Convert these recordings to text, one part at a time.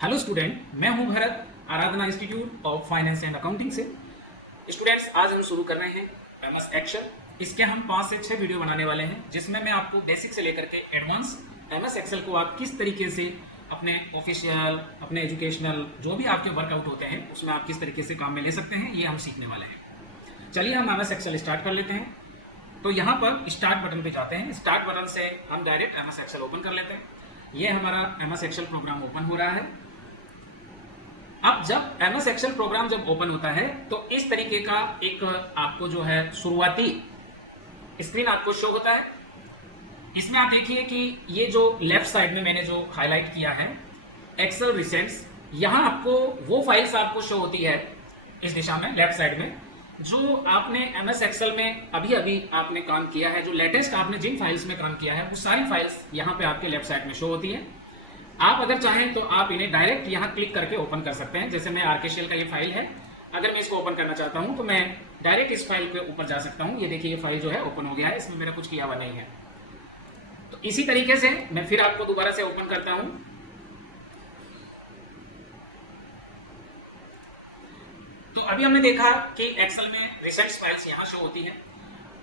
Hello student, मैं हूं Bharat, Aradhana institute of finance and accounting से। स्टूडेंट्स, आज हम शुरू कर रहे हैं एमएस एक्सेल। इसके हम 5 से 6 वीडियो बनाने वाले हैं, जिसमें मैं आपको बेसिक से लेकर के एडवांस एमएस एक्सेल को आप किस तरीके से अपने ऑफिशियल, अपने एजुकेशनल, जो भी आपके वर्कआउट होते हैं उसमें आप किस तरीके से काम में ले सकते हैं, ये हम सीखने वाले हैं। चलिए हम एमएस एक्सेल स्टार्ट कर लेते हैं। तो यहाँ पर स्टार्ट बटन पे जाते हैं। स्टार्ट बटन से हम डायरेक्ट एमएस एक्सेल ओपन कर लेते हैं। ये हमारा एमएस एक्सेल प्रोग्राम ओपन हो रहा है। अब जब एमएस एक्सेल प्रोग्राम जब ओपन होता है तो इस तरीके का एक आपको जो है शुरुआती स्क्रीन आपको शो होता है। इसमें आप देखिए कि ये जो लेफ्ट साइड में मैंने जो हाईलाइट किया है एक्सेल रिसेंट्स, यहां आपको वो फाइल्स आपको शो होती है इस दिशा में लेफ्ट साइड में, जो आपने एमएस एक्सेल में अभी अभी आपने काम किया है, जो लेटेस्ट आपने जिन फाइल्स में काम किया है वो सारी फाइल्स यहाँ पे आपके लेफ्ट साइड में शो होती है। आप अगर चाहें तो आप इन्हें डायरेक्ट यहाँ क्लिक करके ओपन कर सकते हैं। जैसे मैं आरकेशीएल का ये फाइल है, अगर मैं इसको ओपन करना चाहता हूं तो मैं डायरेक्ट इस फाइल पे ऊपर जा सकता हूं। ये देखिए, ये फाइल जो है ओपन हो गया है, इसमें मेरा कुछ किया हुआ नहीं है। तो इसी तरीके से मैं फिर आपको दोबारा से ओपन करता हूं। तो अभी हमने देखा कि एक्सेल में रिसेंट फाइल्स यहाँ शो होती है,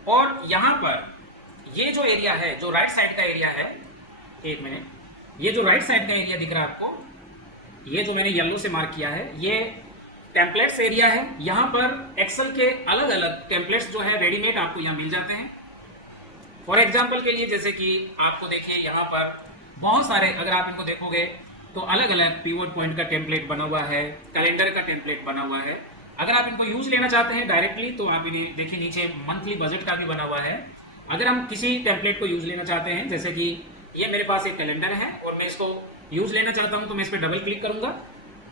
और यहाँ पर ये जो एरिया है, जो राइट साइड का एरिया है, एक मिनट, ये जो राइट साइड का एरिया दिख रहा है आपको, ये जो मैंने येलो से मार्क किया है, ये टेम्पलेट्स एरिया है। यहाँ पर एक्सेल के अलग अलग टेम्पलेट्स जो है रेडीमेड आपको यहाँ मिल जाते हैं। फॉर एग्जाम्पल के लिए, जैसे कि आपको देखिए यहाँ पर बहुत सारे, अगर आप इनको देखोगे तो अलग अलग पीवट पॉइंट का टेम्पलेट बना हुआ है, कैलेंडर का टेम्पलेट बना हुआ है। अगर आप इनको यूज लेना चाहते हैं डायरेक्टली तो आप इन्हें देखिए, नीचे मंथली बजट का भी बना हुआ है। अगर हम किसी टेम्पलेट को यूज लेना चाहते हैं, जैसे कि ये मेरे पास एक कैलेंडर है और मैं इसको यूज लेना चाहता हूं, तो मैं इस पर डबल क्लिक करूंगा,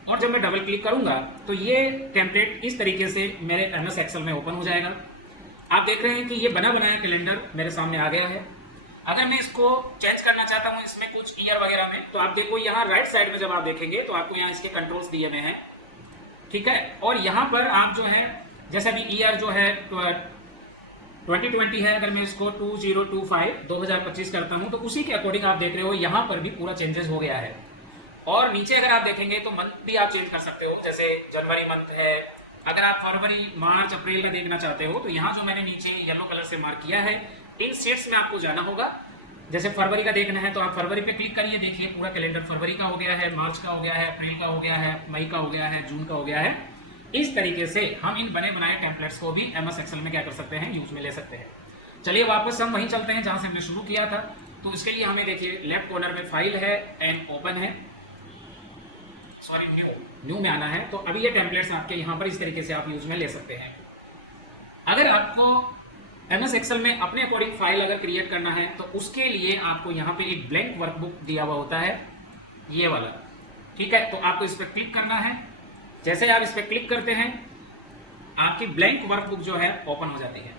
और जब मैं डबल क्लिक करूंगा तो ये टेम्पलेट इस तरीके से मेरे एमएस एक्सेल में ओपन हो जाएगा। आप देख रहे हैं कि ये बना बनाया कैलेंडर मेरे सामने आ गया है। अगर मैं इसको चेंज करना चाहता हूं, इसमें कुछ ईयर वगैरह में, तो आप देखो यहाँ राइट साइड में जब आप देखेंगे तो आपको यहाँ इसके कंट्रोल्स दिए हुए हैं, ठीक है। और यहाँ पर आप जो है, जैसे अभी ईयर जो है 2020 है, अगर मैं इसको 2025 करता हूं तो उसी के अकॉर्डिंग आप देख रहे हो यहाँ पर भी पूरा चेंजेस हो गया है। और नीचे अगर आप देखेंगे तो मंथ भी आप चेंज कर सकते हो, जैसे जनवरी मंथ है। अगर आप फरवरी, मार्च, अप्रैल का देखना चाहते हो तो यहाँ जो मैंने नीचे येलो कलर से मार्क किया है, इन सेट्स में आपको जाना होगा। जैसे फरवरी का देखना है तो आप फरवरी पे क्लिक करिए, देखिए पूरा कैलेंडर फरवरी का हो गया है, मार्च का हो गया है, अप्रैल का हो गया है, मई का हो गया है, जून का हो गया है। इस तरीके से हम इन बने बनाए टेम्पलेट्स को भी एमएस एक्सेल में क्या कर सकते हैं, यूज में ले सकते हैं। चलिए वापस हम वहीं चलते हैं जहां से हमने शुरू किया था। तो इसके लिए हमें देखिए लेफ्ट कॉर्नर में फाइल है एंड ओपन है, सॉरी न्यू में आना है। तो अभी ये टेम्पलेट्स आपके यहाँ पर इस तरीके से आप यूज में ले सकते हैं। अगर आपको एमएस एक्सेल में अपने अकॉर्डिंग फाइल अगर क्रिएट करना है तो उसके लिए आपको यहाँ पे एक ब्लैंक वर्कबुक दिया हुआ होता है, ये वाला, ठीक है। तो आपको इस पर क्लिक करना है। जैसे आप इस पर क्लिक करते हैं, आपकी ब्लैंक वर्कबुक जो है ओपन हो जाती है।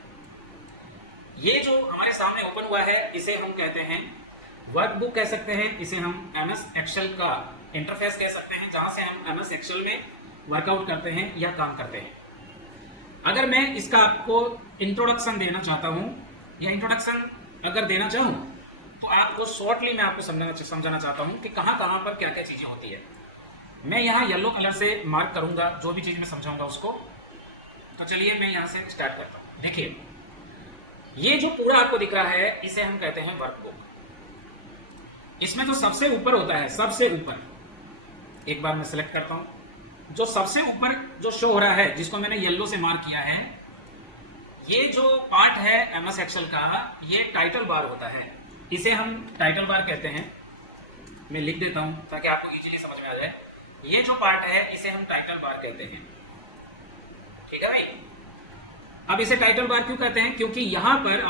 ये जो हमारे सामने ओपन हुआ है इसे हम कहते हैं वर्कबुक कह सकते हैं, इसे हम एमएस एक्सेल का इंटरफेस कह सकते हैं, जहां से हम एमएस एक्सेल में वर्कआउट करते हैं या काम करते हैं। अगर मैं इसका आपको इंट्रोडक्शन देना चाहता हूं, या इंट्रोडक्शन अगर देना चाहूं तो आपको शॉर्टली मैं आपको समझाना चाहता हूं कि कहां कहां पर क्या क्या चीजें होती है। मैं यहाँ येलो कलर से मार्क करूंगा जो भी चीज मैं समझाऊंगा उसको। तो चलिए मैं यहाँ से स्टार्ट करता हूँ। देखिए, ये जो पूरा आपको दिख रहा है इसे हम कहते हैं वर्कबुक। इसमें जो सबसे ऊपर होता है, सबसे ऊपर, एक बार मैं सिलेक्ट करता हूं, जो सबसे ऊपर जो शो हो रहा है, जिसको मैंने येलो से मार्क किया है, ये जो पार्ट है एमएस एक्सेल का, ये टाइटल बार होता है। इसे हम टाइटल बार कहते हैं। मैं लिख देता हूं ताकि आपको इजीली समझ में आ जाए। ये जो पार्ट है इसे हम टाइटल बार कहते हैं, ठीक है भाई। अब इसे टाइटल बार क्यों कहते हैं, क्योंकि यहां पर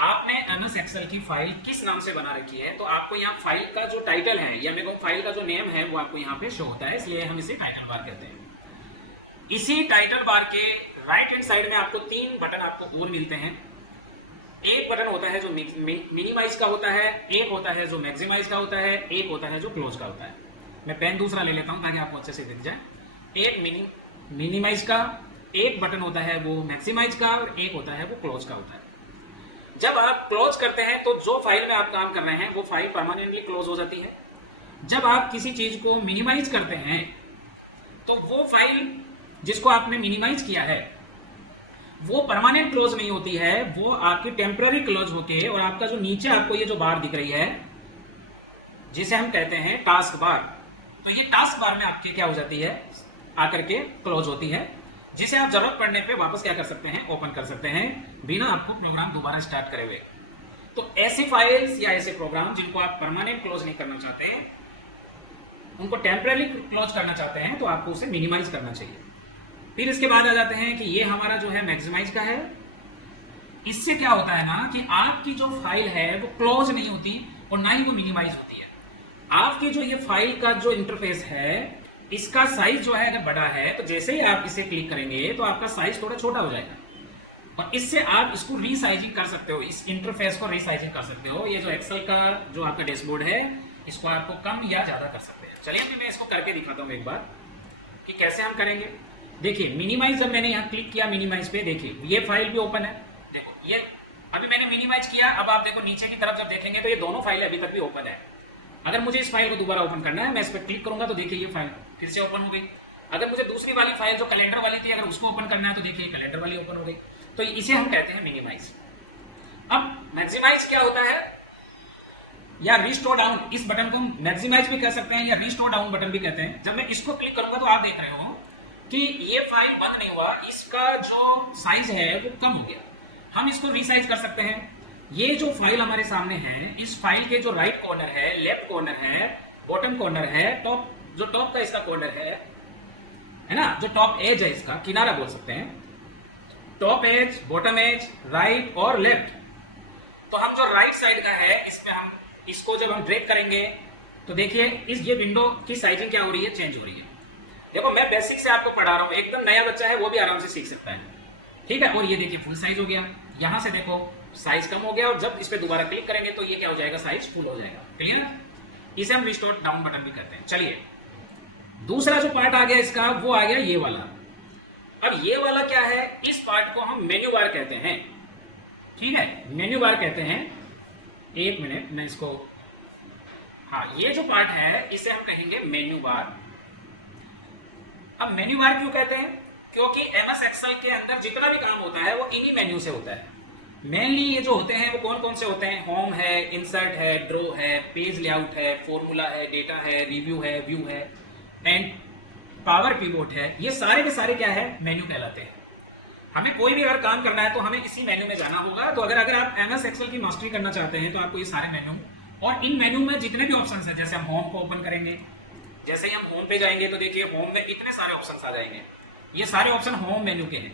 आपने एमएस एक्सेल की फाइल किस नाम से बना रखी है, तो आपको यहाँ फाइल का जो टाइटल है, या मैं कहूँ फाइल का जो नेम है, वो आपको यहाँ पे शो होता है, इसलिए हम इसे टाइटल बार कहते हैं। इसी टाइटल बार के राइट हैंड साइड में आपको 3 बटन आपको और मिलते हैं। एक बटन होता है जो मिनिमाइज का होता है, एक होता है जो मैक्सिमाइज का होता है, एक होता है जो क्लोज का होता है। मैं पेन दूसरा ले लेता हूं ताकि आपको अच्छे से दिख जाए। एक मिनिमाइज का, एक बटन होता है वो मैक्सिमाइज का, और एक होता है वो क्लोज का होता है। जब आप क्लोज करते हैं तो जो फाइल में आप काम कर रहे हैं वो फाइल परमानेंटली क्लोज हो जाती है, जब आप किसी चीज को मिनिमाइज करते हैं तो वो फाइल जिसको आपने मिनिमाइज किया है वो परमानेंट क्लोज नहीं होती है, वो आपकी टेम्पररी क्लोज होके, और आपका जो नीचे आपको ये जो बार दिख रही है जिसे हम कहते हैं टास्क बार, तो ये टास्क बार में आपकी क्या हो जाती है, आकर के क्लोज होती है, जिसे आप जरूरत पड़ने पे वापस क्या कर सकते हैं, ओपन कर सकते हैं बिना आपको प्रोग्राम दोबारा स्टार्ट करे हुए। तो ऐसी फाइल्स या ऐसे प्रोग्राम जिनको आप परमानेंट क्लोज नहीं करना चाहते, उनको टेम्पररी क्लोज करना चाहते हैं, तो आपको उसे मिनिमाइज करना चाहिए। फिर इसके बाद आ जाते हैं कि ये हमारा जो है मैक्सिमाइज का है। इससे क्या होता है ना कि आपकी जो फाइल है वो क्लोज नहीं होती और ना ही वो मिनिमाइज होती है। आपकी जो ये फाइल का जो इंटरफेस है, इसका साइज जो है अगर बड़ा है तो जैसे ही आप इसे क्लिक करेंगे तो आपका साइज थोड़ा छोटा हो जाएगा, और इससे आप इसको रीसाइजिंग कर सकते हो, इस इंटरफेस को रीसाइजिंग कर सकते हो। ये जो एक्सेल का जो आपका डैशबोर्ड है, इसको आपको कम या ज्यादा कर सकते हैं। चलिए मैं इसको करके दिखाता हूँ एक बार कि कैसे हम करेंगे। देखिए मिनिमाइज, जब मैंने यहाँ क्लिक किया मिनिमाइज पे, देखिए ये फाइल भी ओपन है। देखो ये अभी मैंने मिनिमाइज किया, अब आप देखो नीचे की तरफ जब देखेंगे तो ये दोनों फाइल अभी तक भी ओपन है। अगर मुझे इस फाइल को दोबारा ओपन करना है, मैं इस पर क्लिक करूंगा तो देखिए ये फाइल फिर से ओपन हो गई। अगर मुझे दूसरी वाली फाइल जो कैलेंडर वाली थी, अगर उसको ओपन करना है तो देखिए कैलेंडर वाली ओपन हो गई। तो इसे हम कहते हैं मिनिमाइज। अब मैक्सिमाइज क्या होता है, या रिस्टोर डाउन, इस बटन को मैक्सिमाइज भी कह सकते हैं या रिस्टोर डाउन बटन भी कहते हैं। जब मैं इसको क्लिक करूंगा तो आप देख रहे हो कि ये फाइल बंद नहीं हुआ, इसका जो साइज है वो कम हो गया। हम इसको रीसाइज कर सकते हैं। ये जो फाइल हमारे सामने है, इस फाइल के जो राइट कॉर्नर है, लेफ्ट कॉर्नर है, बॉटम कॉर्नर है, टॉप जो टॉप का इसका कॉर्नर है ना, जो टॉप एज है, इसका किनारा बोल सकते हैं, top edge, bottom edge, right और लेफ्ट। तो हम जो राइट साइड का है, इसमें हम इसको जब हम ड्रैग करेंगे तो देखिए इस ये विंडो की साइजिंग क्या हो रही है, चेंज हो रही है। देखो मैं बेसिक से आपको पढ़ा रहा हूं, एकदम नया बच्चा है वो भी आराम से सीख सकता है, ठीक है। और ये देखिए फुल साइज हो गया, यहां से देखो साइज कम हो गया, और जब इस पे दोबारा क्लिक करेंगे तो ये क्या हो जाएगा, साइज फुल हो जाएगा। क्लियर? इसे हम रिस्टोर डाउन बटन भी करते हैं। चलिए दूसरा जो पार्ट आ गया इसका, वो आ गया ये वाला। अब ये वाला क्या है, इस पार्ट को हम मेन्यू बार कहते हैं, ठीक है, मेन्यू बार कहते हैं। एक मिनट मैं इसको, हाँ ये जो पार्ट है इसे हम कहेंगे मेन्यू बार। अब मेन्यू बार क्यों कहते हैं, क्योंकि एमएस एक्सेल के अंदर जितना भी काम होता है वो इन्हीं मेन्यू से होता है। मेनली ये जो होते हैं वो कौन कौन से होते हैं, होम है, इंसर्ट है, ड्रॉ है, पेज लेआउट है, फॉर्मूला है, डेटा है, रिव्यू है, व्यू है एंड पावर पिवोट है। ये सारे के सारे क्या है, मेन्यू कहलाते हैं। हमें कोई भी अगर काम करना है तो हमें इसी मेन्यू में जाना होगा। तो अगर आप एमएस एक्सेल की मास्टरी करना चाहते हैं तो आपको ये सारे मेन्यू, और इन मेन्यू में जितने भी ऑप्शन है, जैसे हम होम को ओपन करेंगे, जैसे ही हम होम पे जाएंगे तो देखिए होम में इतने सारे ऑप्शन आ जाएंगे, ये सारे ऑप्शन होम मेन्यू के हैं,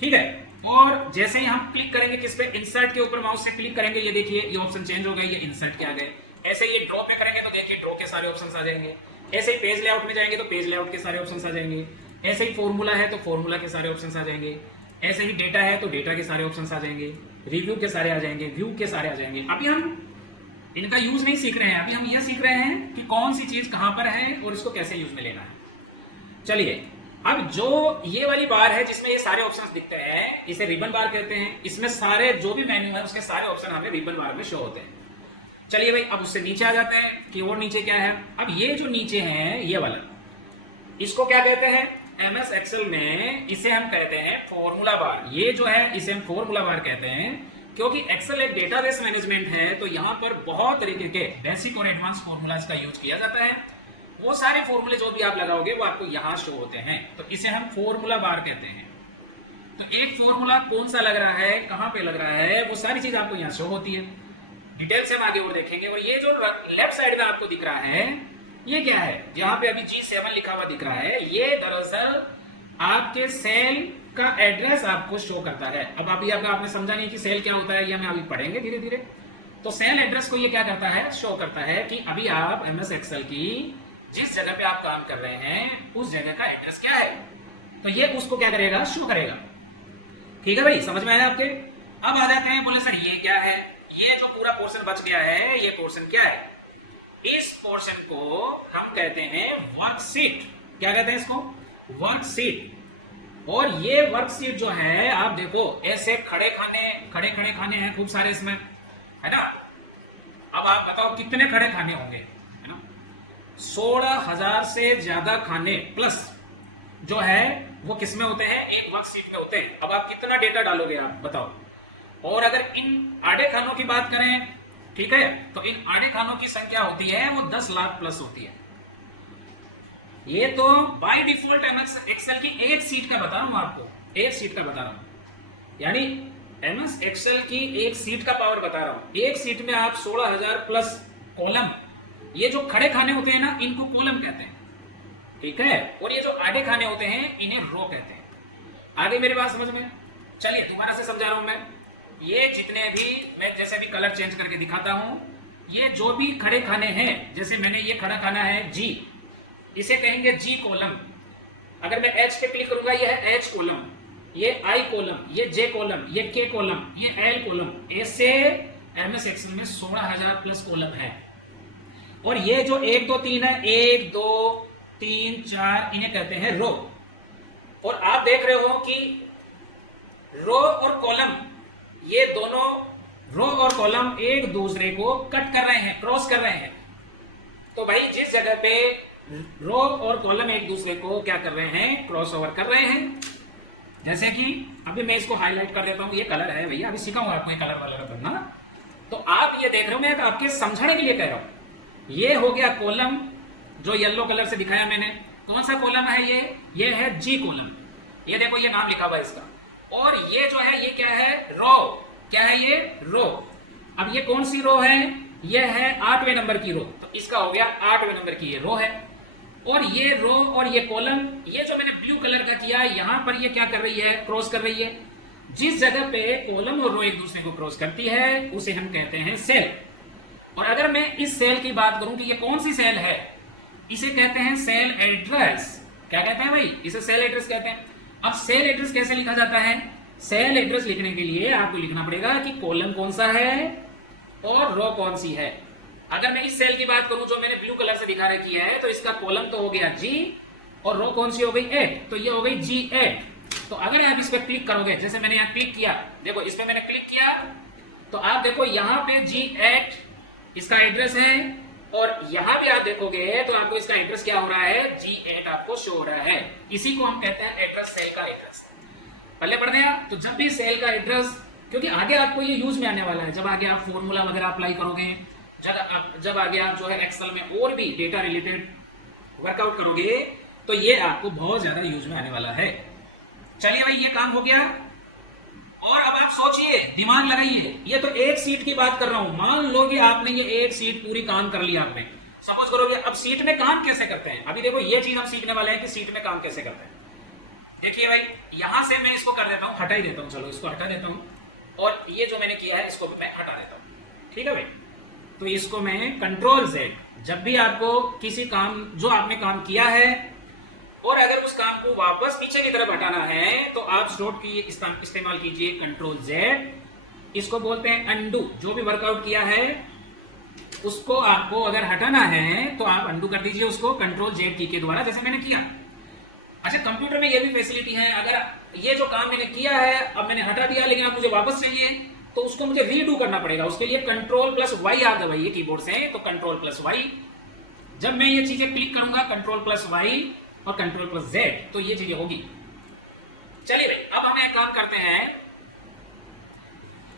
ठीक है। और जैसे ही हम क्लिक करेंगे किस पे, इंसर्ट के ऊपर माउस से क्लिक करेंगे, ये देखिए ये ऑप्शन चेंज हो गए, ये इंसर्ट के आ गए। ऐसे ये ड्रॉ पे करेंगे तो देखिए ड्रॉ के सारे ऑप्शन आ जाएंगे। ऐसे ही पेज लेआउट में जाएंगे तो पेज लेआउट के सारे ऑप्शन आ जाएंगे। ऐसे ही फॉर्मूला है तो फॉर्मूला के सारे ऑप्शन आ जाएंगे। ऐसे ही डेटा है तो डेटा के सारे ऑप्शन आ जाएंगे, रिव्यू के सारे आ जाएंगे, व्यू के सारे आ जाएंगे। अभी हम इनका यूज नहीं सीख रहे हैं, अभी हम यह सीख रहे हैं कि कौन सी चीज कहां पर है और इसको कैसे यूज में लेना है। चलिए अब जो ये वाली बार है जिसमें ये सारे ऑप्शंस दिखते हैं, इसे रिबन बार कहते हैं। इसमें सारे जो भी मेन्यू है उसके सारे ऑप्शन हमें रिबन बार में शो होते हैं। चलिए भाई अब उससे नीचे आ जाते हैं कि और नीचे क्या है। अब ये जो नीचे है ये वाला, इसको क्या कहते हैं, एमएस एक्सेल में इसे हम कहते हैं फॉर्मूला बार। ये जो है इसे हम फॉर्मूला बार कहते हैं, क्योंकि एक्सेल एक डेटाबेस मैनेजमेंट है, तो यहाँ पर बहुत तरीके के बेसिक और एडवांस फॉर्मूलाज का यूज किया जाता है। वो सारे फॉर्मूले जो भी आप लगाओगे वो आपको यहाँ शो होते हैं, तो इसे हम फॉर्मूला बार कहते हैं। तो एक फॉर्मूला कौन सा लग रहा है, कहाँ पे लग रहा है, वो सारी चीज आपको यहाँ शो होती है। डिटेल से हम आगे और देखेंगे। और ये जो लेफ्ट साइड में आपको दिख रहा है ये क्या है, जहां पे अभी G7 लिखा हुआ दिख रहा है, ये दरअसल आपके सेल का एड्रेस आपको शो करता है। अब अभी आपने समझा नहीं कि सेल क्या होता है, ये हमें अभी पढ़ेंगे धीरे धीरे। तो सेल एड्रेस को ये क्या करता है, शो करता है कि अभी आप एमएस एक्सेल की जिस जगह पे आप काम कर रहे हैं उस जगह का एड्रेस क्या है, तो ये उसको क्या करेगा, शो करेगा। ठीक है भाई, समझ में आया आपके। अब आ जाते हैं, बोले सर ये क्या है, ये जो पूरा पोर्शन बच गया है ये पोर्शन क्या है, इस पोर्शन को हम कहते हैं वर्कशीट। क्या कहते हैं इसको, वर्कशीट। और ये वर्कशीट जो है आप देखो ऐसे खड़े खड़े खाने हैं खूब सारे इसमें, है ना। अब आप बताओ कितने खड़े खाने होंगे, है ना। 16,000 से ज्यादा खाने प्लस जो है वो किसमें होते हैं, एक वर्कशीट में होते हैं। अब आप कितना डेटा डालोगे आप बताओ। और अगर इन आधे खानों की बात करें, ठीक है, तो इन आधे खानों की संख्या होती है वो 10 लाख प्लस होती है। ये तो बाय डिफॉल्ट एमएस एक्सेल की एक सीट का बता रहा हूं आपको, एक सीट का बता रहा हूं, यानी एमएस एक्सेल की एक सीट का पावर बता रहा हूं। एक सीट में आप 16,000 प्लस कॉलम, ये जो खड़े खाने होते हैं ना इनको कॉलम कहते हैं, ठीक है, और ये जो आधे खाने होते हैं इन्हें रो कहते हैं। आगे मेरी बात समझ में? चलिए दोबारा से समझा रहा हूं मैं। ये जितने भी मैं जैसे भी कलर चेंज करके दिखाता हूं, ये जो भी खड़े खाने हैं, जैसे मैंने ये खड़ा खाना है जी, इसे कहेंगे जी कॉलम। अगर मैं एच पे क्लिक करूंगा ये है एच कॉलम, ये आई कॉलम, ये जे कॉलम, ये के कॉलम, ये एल कॉलम। ऐसे एमएस एक्सेल में 16,000 प्लस कॉलम है। और ये जो 1 2 3 है, 1 2 3 4, इन्हें कहते हैं रो। और आप देख रहे हो कि रो और कॉलम, ये दोनों रो और कॉलम एक दूसरे को कट कर रहे हैं, क्रॉस कर रहे हैं। तो भाई जिस जगह पे रो और कॉलम एक दूसरे को क्या कर रहे हैं, क्रॉस ओवर कर रहे हैं। जैसे कि अभी मैं इसको हाईलाइट कर देता हूं, ये कलर है भैया, अभी सिखाऊंगा आपको ये कलर वाला करना। तो आप ये देख रहे हो, मैं आपके समझाने के लिए कह रहा हूं। ये हो गया कॉलम जो येलो कलर से दिखाया मैंने। कौन सा कॉलम है ये है जी कॉलम। ये देखो ये नाम लिखा हुआ है इसका। और ये जो है ये क्या है, रो। क्या है ये, रो। अब ये कौन सी रो है, ये है 8वें नंबर की रो, तो इसका हो गया 8वें नंबर की ये रो है। और ये रो और ये कॉलम, ये जो मैंने ब्लू कलर का किया यहां पर, ये क्या कर रही है, क्रॉस कर रही है। जिस जगह पे कॉलम और रो एक दूसरे को क्रॉस करती है उसे हम कहते हैं सेल। और अगर मैं इस सेल की बात करूं कि ये कौन सी सेल है, इसे कहते हैं सेल एड्रेस। क्या कहते हैं भाई, इसे सेल एड्रेस कहते हैं। अब सेल एड्रेस कैसे लिखा जाता है, सेल एड्रेस लिखने के लिए आपको लिखना पड़ेगा कि कॉलम कौन सा है और रो कौन सी है। अगर मैं इस सेल की बात करूं जो मैंने ब्लू कलर से दिखा रखी है, तो इसका कॉलम तो हो गया जी और रो कौन सी हो गई 8, तो ये हो गई G8। तो अगर आप इस पे क्लिक करोगे, जैसे मैंने यहाँ क्लिक किया, देखो इस पे मैंने क्लिक किया तो आप देखो यहाँ पे G8 इसका एड्रेस है। और यहां भी आप देखोगे तो आपको इसका एड्रेस क्या हो रहा है, G8 आपको शो हो रहा है। इसी को हम कहते हैं एड्रेस, सेल का एड्रेस। पहले पढ़ दिया। तो जब भी सेल का एड्रेस, क्योंकि आगे आपको ये यूज में आने वाला है, जब आगे आप फॉर्मूला वगैरह अप्लाई करोगे, जब आगे आप जो है एक्सेल में और भी डेटा रिलेटेड वर्कआउट करोगे, तो ये आपको बहुत ज्यादा यूज में आने वाला है। चलिए भाई ये काम हो गया। और अब आप सोचिए, दिमाग लगाइए, ये तो एक सीट की बात कर रहा हूं। मान लो कि आपने ये एक सीट पूरी काम कर लिया आपने, सपोज करो। अब सीट में काम कैसे करते हैं, अभी देखो ये चीज हम सीखने वाले हैं कि सीट में काम कैसे करते हैं। देखिए भाई, यहां से मैं इसको कर देता हूं, हटा ही देता हूं, चलो इसको हटा देता हूं। और ये जो मैंने किया है इसको मैं हटा देता हूं, ठीक है भाई। तो इसको मैं कंट्रोल Z, जब भी आपको किसी काम, जो आपने काम किया है और अगर उस काम को वापस पीछे की तरफ हटाना है, तो आप शॉर्ट की इस्तेमाल कीजिए कंट्रोल Z। इसको बोलते हैं अंडू। जो भी वर्कआउट किया है उसको आपको अगर हटाना है तो आप अंडू कर दीजिए उसको कंट्रोल Z की के द्वारा, जैसे मैंने किया। अच्छा, कंप्यूटर में ये भी फैसिलिटी है, अगर ये जो काम मैंने किया है अब मैंने हटा दिया, लेकिन अब मुझे वापस चाहिए तो उसको मुझे रीडू करना पड़ेगा। उसके लिए कंट्रोल+Y आ दबाइए कीबोर्ड से, तो कंट्रोल+Y। जब मैं ये चीजें क्लिक करूंगा कंट्रोल+Y और कंट्रोल+Z, तो ये चीजें होगी। चलिए भाई, अब हम एक काम करते हैं।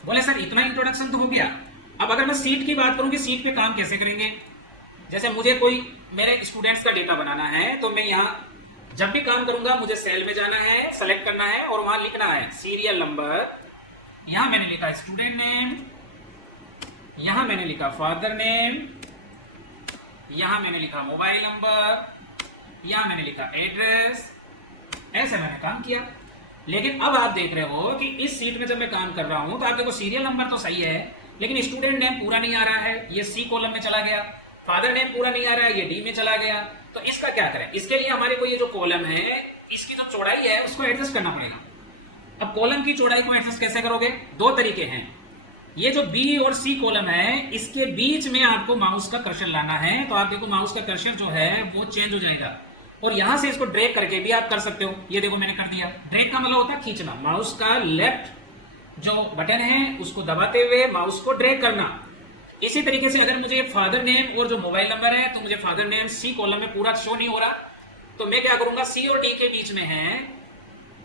बोले सर इतना इंट्रोडक्शन तो हो गया, अब अगर मैं सीट की बात करूं कि सीट पे काम कैसे करेंगे। जैसे मुझे कोई मेरे स्टूडेंट्स का डेटा बनाना है, तो मैं यहां जब भी काम करूंगा मुझे सेल में जाना है, सेलेक्ट करना है और वहां लिखना है सीरियल नंबर। यहां मैंने लिखा स्टूडेंट नेम, यहां मैंने लिखा फादर नेम, यहां मैंने लिखा मोबाइल नंबर, यहां मैंने लिखा एड्रेस। ऐसे मैंने काम किया। लेकिन अब आप देख रहे हो कि इस सीट में जब मैं काम कर रहा हूं तो आप देखो सीरियल नंबर तो सही है, लेकिन स्टूडेंट नेम पूरा नहीं आ रहा है, ये सी कॉलम में चला गया। फादर नेम पूरा नहीं आ रहा है, ये डी में चला गया। तो इसका क्या करें, इसके लिए हमारे को ये जो कॉलम है इसकी जो चौड़ाई है उसको एडजस्ट करना पड़ेगा। अब कॉलम की चौड़ाई को एडजस्ट कैसे करोगे, दो तरीके हैं। ये जो बी और सी कॉलम है इसके बीच में आपको माउस का कर्सर लाना है। तो आप देखो माउस का कर्सर जो है वो चेंज हो जाएगा और यहां से इसको ड्रैग करके भी आप कर सकते हो। ये देखो मैंने कर दिया। ड्रैग का मतलब होता है खींचना, माउस का लेफ्ट जो बटन है उसको दबाते हुए माउस को ड्रैग करना। इसी तरीके से अगर मुझे फादर नेम और जो मोबाइल नंबर है, तो मुझे फादर नेम सी कॉलम में पूरा शो नहीं हो रहा, तो मैं क्या करूंगा, सी और डी के बीच में है,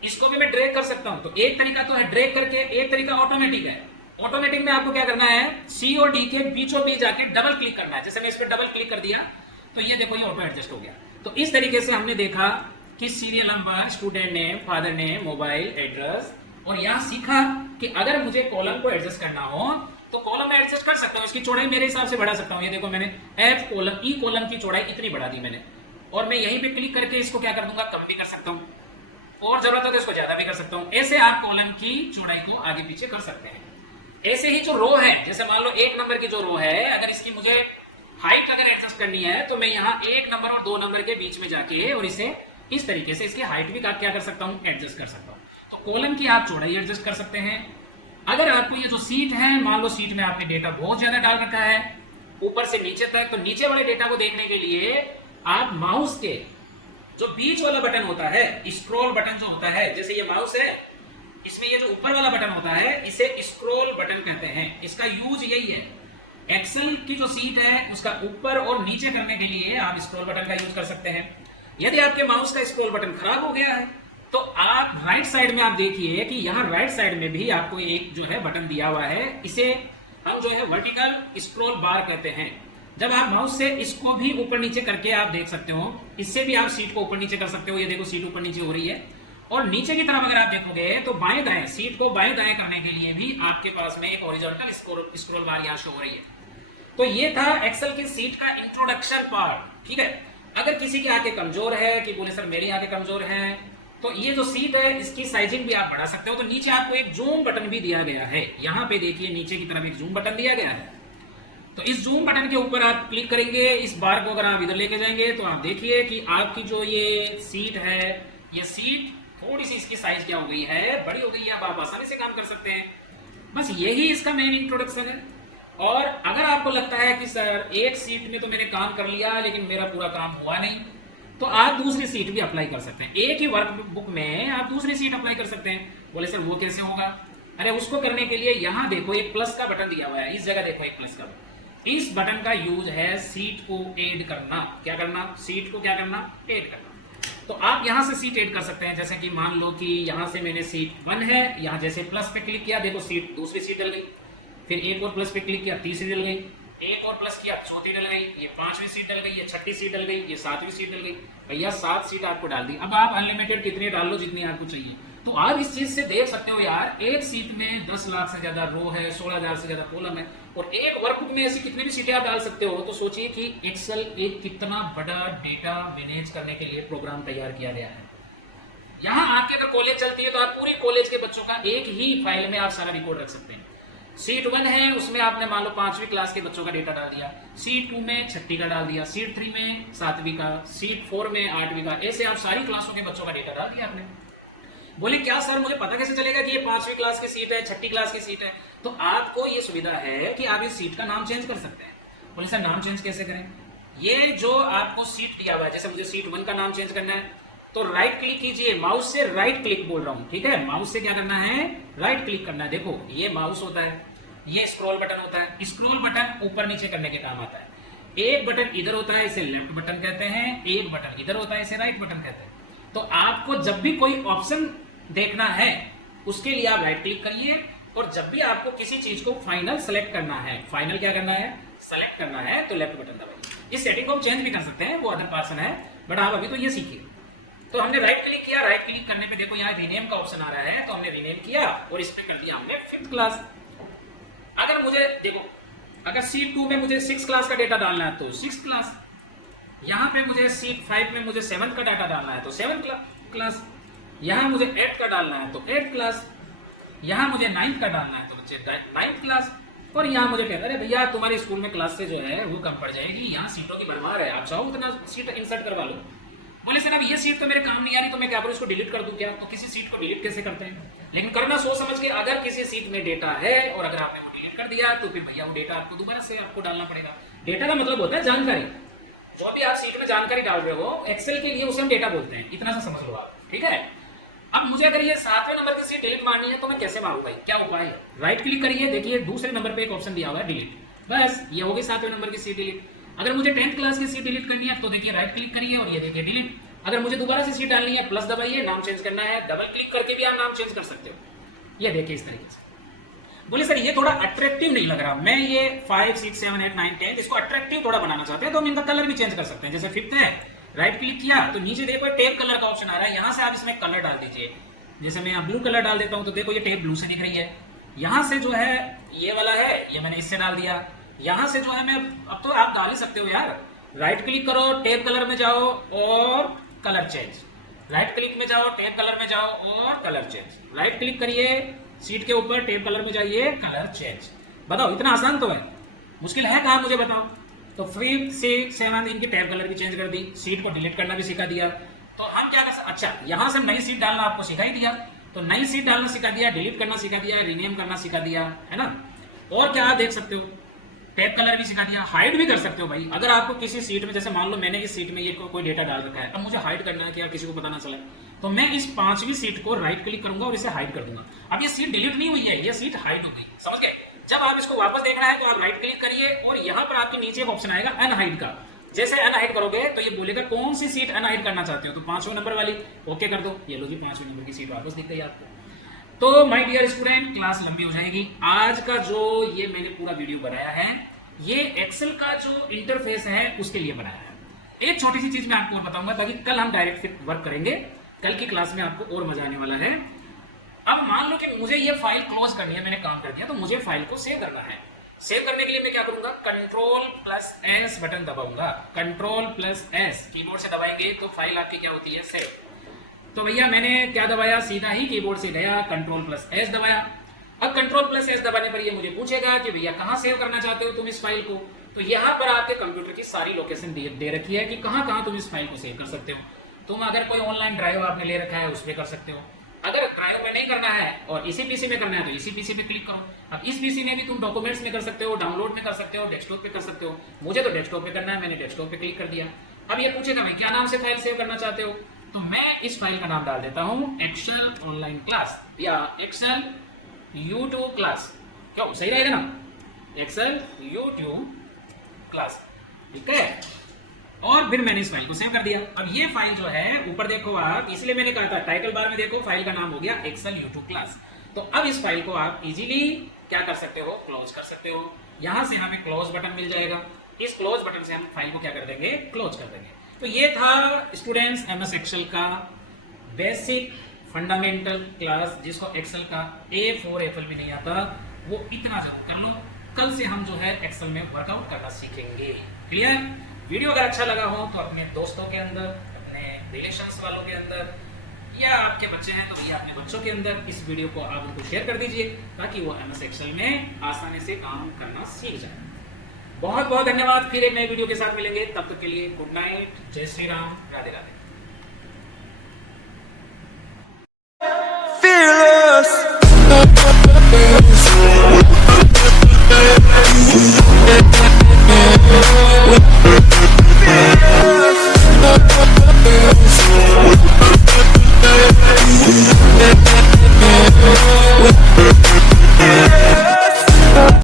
इसको भी मैं ड्रैग कर सकता हूं। तो एक तरीका तो है ड्रैग करके, एक तरीका ऑटोमेटिक है। ऑटोमेटिक में आपको क्या करना है, सी और डी के बीचों बीच जाके डबल क्लिक करना है। जैसे मैं इस पर डबल क्लिक कर दिया तो ये देखो ये ऑटो एडजस्ट हो गया। तो इस तरीके से हमने देखा कि serial number, student name, father name, mobile address, और यहां सीखा कि अगर मुझे कॉलम को एडजस्ट करना हो तो कॉलम में एडजस्ट कर सकता हूं, इसकी चौड़ाई मेरे हिसाब से बढ़ा सकता हूं। ये देखो मैंने एफ कॉलम, ई कॉलम की चौड़ाई इतनी बढ़ा दी मैंने, और मैं यहीं पे क्लिक करके इसको क्या कर दूंगा, कम भी कर सकता हूं, और जरूरत हो तो इसको ज्यादा भी कर सकता हूं। ऐसे आप कॉलम की चौड़ाई को आगे पीछे कर सकते हैं। ऐसे ही जो रो है, जैसे मान लो 1 नंबर की जो रो है, अगर इसकी मुझे हाइट अगर एडजस्ट करनी है तो मैं यहाँ 1 नंबर और 2 नंबर के बीच में जाके और इसे इस तरीके से इसकी हाइट भी क्या कर सकता हूँ, एडजस्ट कर सकता हूँ। तो कॉलम की आप चौड़ाई एडजस्ट कर सकते हैं। अगर आपको ये जो सीट है, मान लो सीट में आपने डेटा बहुत ज्यादा डाल रखा है ऊपर से नीचे तक, तो नीचे वाले डेटा को देखने के लिए आप माउस के जो बीच वाला बटन होता है, स्क्रॉल बटन जो होता है, जैसे ये माउस है, इसमें ये जो ऊपर वाला बटन होता है इसे स्क्रॉल बटन कहते हैं। इसका यूज यही है, एक्सेल की जो सीट है उसका ऊपर और नीचे करने के लिए आप स्क्रॉल बटन का यूज कर सकते हैं। यदि आपके माउस का स्क्रॉल बटन खराब हो गया है तो आप राइट साइड में आप देखिए कि यहाँ राइट साइड में भी आपको एक जो है बटन दिया हुआ है, इसे हम जो है वर्टिकल स्क्रॉल बार कहते हैं। जब आप माउस से इसको भी ऊपर नीचे करके आप देख सकते हो, इससे भी आप सीट को ऊपर नीचे कर सकते हो। ये देखो सीट ऊपर नीचे हो रही है, और नीचे की तरफ अगर आप देखोगे तो बाएं दाएं, सीट को बाएं दाएं करने के लिए भी आपके पास में एक हॉरिजॉन्टल स्क्रॉल बार यहाँ शो हो रही है। तो ये था एक्सेल की सीट का इंट्रोडक्शन पार्ट, ठीक है। अगर किसी की आंखें कमजोर है, कि बोले सर मेरी आंखें कमजोर है, तो ये जो सीट है इसकी साइजिंग भी आप बढ़ा सकते हो। तो नीचे आपको एक जूम बटन भी दिया गया है, यहाँ पे देखिए नीचे की तरफ एक जूम बटन दिया गया है। तो इस जूम बटन के ऊपर आप क्लिक करेंगे, इस बार को अगर आप इधर लेके जाएंगे तो आप देखिए कि आपकी जो ये सीट है, ये सीट थोड़ी सी इसकी साइज क्या हो गई है, बड़ी हो गई है। अब आप आसानी से काम कर सकते हैं। बस यही इसका मेन इंट्रोडक्शन है। और अगर आपको लगता है कि सर एक सीट में तो मैंने काम कर लिया लेकिन मेरा पूरा काम हुआ नहीं, तो आप दूसरी सीट भी अप्लाई कर सकते हैं। एक ही वर्कबुक में आप दूसरी सीट अप्लाई कर सकते हैं। बोले सर वो कैसे होगा? अरे उसको करने के लिए यहाँ देखो एक प्लस का बटन दिया हुआ है, इस जगह देखो एक प्लस का बटन। इस बटन का यूज है सीट को ऐड करना। क्या करना? सीट को क्या करना? ऐड करना। तो आप यहाँ से सीट ऐड कर सकते हैं। जैसे कि मान लो कि यहाँ से मैंने सीट 1 है, यहाँ जैसे प्लस पे क्लिक किया, देखो सीट दूसरी सीट डल गई। फिर एक और प्लस पे क्लिक किया, तीसरी डल गई। एक और प्लस किया, चौथी डल गई। ये 5वीं सीट डल गई, ये 6ठी सीट डल गई, ये 7वीं सीट डल गई। भैया 7 सीट आपको डाल दी। अब आप अनलिमिटेड कितनी डाल लो, जितनी आपको चाहिए। तो आप इस चीज से देख सकते हो यार, एक सीट में 10 लाख से ज्यादा रो है, 16,000 से ज्यादा कॉलम है, और एक वर्कबुक में ऐसी कितनी भी सीटें आप डाल सकते हो। तो सोचिए कि एक्सेल एक कितना बड़ा डेटा मैनेज करने के लिए प्रोग्राम तैयार किया गया है। यहाँ आपके अगर कॉलेज चलती है तो आप पूरी कॉलेज के बच्चों का एक ही फाइल में आप सारा रिकॉर्ड रख सकते हैं। सीट 1 है, उसमें आपने मान लो 5वीं क्लास के बच्चों का डेटा डाल दिया, सीट 2 में 6ठी का डाल दिया, सीट 3 में 7वीं का, सीट 4 में 8वीं का, ऐसे आप सारी क्लासों के बच्चों का डेटा डाल दिया आपने। बोले क्या सर मुझे पता कैसे चलेगा कि ये 5वीं क्लास की सीट है, 6ठी क्लास की सीट है? तो आपको ये सुविधा है कि आप इस सीट का नाम चेंज कर सकते हैं। बोले सर नाम चेंज कैसे करें? ये जो आपको सीट दिया हुआ है, जैसे मुझे सीट 1 का नाम चेंज करना है तो राइट क्लिक कीजिए, माउस से राइट क्लिक बोल रहा हूं, ठीक है। माउस से क्या करना है? राइट क्लिक करना है। देखो ये माउस होता है, ये स्क्रॉल बटन होता है। स्क्रॉल बटन ऊपर नीचे करने के काम आता है। एक बटन इधर होता है, इसे लेफ्ट बटन कहते हैं। एक बटन इधर होता है, इसे राइट बटन कहते हैं। तो आपको जब भी कोई ऑप्शन देखना है उसके लिए आप राइट क्लिक करिए, और जब भी आपको किसी चीज को फाइनल सेलेक्ट करना है, फाइनल क्या करना है? सेलेक्ट करना है, तो लेफ्ट बटन दबाइए। इस सेटिंग को हम चेंज भी कर सकते हैं, वो अदर पर्सन है, बट आप अभी तो ये सीखिए। तो हमने राइट क्लिक किया, राइट क्लिक करने पे देखो यहाँ रीनेम का ऑप्शन आ रहा है, तो हमने रीनेम किया और इस पे कर दिया हमने 5th क्लास। अगर मुझे देखो, अगर सीट 2 में मुझे 6 क्लास का डेटा डालना है तो 6th क्लास, यहाँ पे मुझे सीट 5 में मुझे 7th का डाटा डालना है तो 7th क्लास, यहाँ मुझे 8th का डालना है तो 8th क्लास, यहाँ मुझे 9th का डालना है तो मुझे 9th क्लास, और यहाँ मुझे कहता है अरे भैया तुम्हारे स्कूल में क्लास से जो है वो कम पड़ जाएगी, यहाँ सीटों की भरमार है, आप चाहो उतना सीट इंसर्ट करवा लो। बोले सर अब ये सीट तो मेरे काम नहीं आ रही, तो मैं क्या करूँ, इसको डिलीट कर दूं क्या? तो किसी सीट को डिलीट कैसे करते हैं, लेकिन करना सोच समझ के। अगर किसी सीट में डेटा है और अगर आपने वो डिलीट कर दिया तो फिर भैया वो डेटा आपको दोबारा से आपको डालना पड़ेगा। डेटा का मतलब होता है जानकारी। जो भी आप सीट में जानकारी डाल रहे हो एक्सेल के लिए उसे हम डेटा बोलते हैं, इतना सा समझ लो आप, ठीक है। अब मुझे अगर ये 7वें नंबर की सीट डिलीट मारनी है तो मैं कैसे मारूं भाई? क्या उपाय है? राइट क्लिक करिए, देखिए दूसरे नंबर पे एक ऑप्शन दिया हुआ है डिलीट। बस ये होगी 7वें नंबर की सीट डिलीट। अगर मुझे 10th क्लास की सीट डिलीट करनी है तो देखिए राइट क्लिक करिए और ये देखिए डिलीट। अगर मुझे दोबारा से सीट डालनी है प्लस दबाइए, नाम चेंज करना है डबल क्लिक करके भी आप नाम चेंज कर सकते हो। ये देखिए इस तरीके से। बोले सर ये थोड़ा अट्रैक्टिव नहीं लग रहा, मैं ये 5 6 7 8 9 10 इसको अट्रैक्टिव थोड़ा बनाना चाहते हैं तो हम इनका कलर भी चेंज कर सकते हैं। जैसे 5th है, राइट क्लिक किया तो नीचे देखो टेप कलर का ऑप्शन आ रहा है, यहाँ से आप इसमें कलर डाल दीजिए। जैसे मैं यहाँ ब्लू कलर डाल देता हूँ तो देखो ये टेप ब्लू से दिख रही है। यहाँ से जो है ये वाला है, ये मैंने इससे डाल दिया। यहाँ से जो है मैं, अब तो आप डाल ही सकते हो यार, राइट क्लिक करो टेप कलर में जाओ और कलर चेंज, राइट क्लिक में जाओ टेप कलर में जाओ और कलर चेंज, राइट क्लिक करिए सीट के ऊपर टेप कलर में जाइए कलर चेंज। बताओ इतना आसान तो है, मुश्किल है कहाँ मुझे बताओ। तो 5 6 7 इनकी टेप कलर भी चेंज कर दी, सीट को डिलीट करना भी सिखा दिया। तो हम क्या कर सकते, अच्छा यहाँ से नई सीट डालना आपको सिखा ही दिया, तो नई सीट डालना सिखा दिया, डिलीट करना सिखा दिया, रीनेम करना सिखा दिया, है ना। और क्या आप देख सकते हो, टेप कलर भी सिखा दिया, हाइड भी कर सकते हो भाई। अगर आपको किसी सीट में, जैसे मान लो मैंने इस सीट में ये कोई डेटा डाल रखा है, अब मुझे हाइड करना है कि यार किसी को पता ना चले, तो मैं इस 5वीं सीट को राइट क्लिक करूंगा और इसे हाइड कर दूंगा। अब ये सीट डिलीट नहीं हुई है, ये सीट हाइड हो गई, समझ गए। जब आप इसको वापस देखना है तो आप राइट क्लिक करिए और यहाँ पर आपके नीचे एक ऑप्शन आएगा अनहाइड का। जैसे अनहाइड करोगे तो ये बोलेगा कौन सी सीट अनहाइड करना चाहते हो, तो 5वें नंबर वाली ओके कर दो। ये लो जी 5वें नंबर की सीट वापस दिख गई आपको। तो माय डियर स्टूडेंट, क्लास लंबी हो जाएगी। आज का जो ये मैंने पूरा वीडियो बनाया है, ये एक्सेल का जो इंटरफेस है उसके लिए बनाया है। एक छोटी सी चीज मैं आपको और बताऊंगा ताकि कल हम डायरेक्ट फिर वर्क करेंगे, कल की क्लास में आपको और मजा आने वाला है। अब मान लो कि मुझे ये फाइल क्लोज करनी है, मैंने काम कर दिया, तो मुझे फाइल को सेव करना है। सेव करने के लिए मैं क्या करूंगा, Ctrl+S बटन दबाऊंगा। Ctrl+S कीबोर्ड से दबाएंगे तो फाइल आपकी क्या होती है, सेव। तो भैया मैंने क्या दबाया, सीधा ही कीबोर्ड से गया Ctrl+S दबाया। अब Ctrl+S दबाने पर ये मुझे पूछेगा कि भैया कहाँ सेव करना चाहते हो तुम इस फाइल को। तो यहाँ पर आपके कंप्यूटर की सारी लोकेशन दे रखी है कि कहाँ कहाँ तुम इस फाइल को सेव कर सकते हो। तुम अगर कोई ऑनलाइन ड्राइव आपने ले रखा है उस पर कर सकते हो, अगर ड्राइव में नहीं करना है और इसी पीसी में करना है तो इसी पीसी पे क्लिक करो। अब इस पीसी में भी तुम डॉक्यूमेंट्स में कर सकते हो, डाउनलोड में कर सकते हो, डेस्कटॉप पे कर सकते हो। मुझे तो डेस्कटॉप पे करना है, मैंने डेस्कटॉप पे क्लिक कर दिया। अब ये पूछेगा भाई क्या नाम से फाइल सेव करना चाहते हो, तो मैं इस फाइल का नाम डाल देता हूँ एक्सेल ऑनलाइन क्लास या एक्सेल यूट्यूब क्लास। क्यों, सही रहेगा ना, एक्सेल यूट्यूब क्लास, ठीक है। और फिर मैंने इस फाइल को सेव कर दिया। अब ये फाइल जो है ऊपर देखो आप, इसलिए मैंने कहा था टाइटल बार में देखो फाइल का नाम हो गया एक्सेल यूट्यूब क्लास। तो अब इस फाइल को आप इजीली क्या कर सकते हो, क्लोज कर सकते हो। यहां से हमें क्लोज बटन मिल जाएगा, इस क्लोज बटन से हम फाइल को क्या कर देंगे, क्लोज कर देंगे। तो ये था स्टूडेंट्स एमएस एक्सेल का बेसिक फंडामेंटल क्लास, जिसको एक्सेल का A4 एफएल भी नहीं आता वो इतना जरूर कर लो। कल से हम जो है एक्सेल में वर्कआउट करना सीखेंगे। क्लियर। वीडियो अगर अच्छा लगा हो तो अपने दोस्तों के अंदर, अपने रिलेशंस वालों के अंदर, या आपके बच्चे हैं तो भैया अपने बच्चों के अंदर इस वीडियो को आप उनको शेयर कर दीजिए ताकि वो एमएस एक्सेल में आसानी से काम करना सीख जाए। बहुत बहुत धन्यवाद। फिर एक नए वीडियो के साथ मिलेंगे, तब तक के लिए गुड नाइट, जय श्री राम, राधे राधे।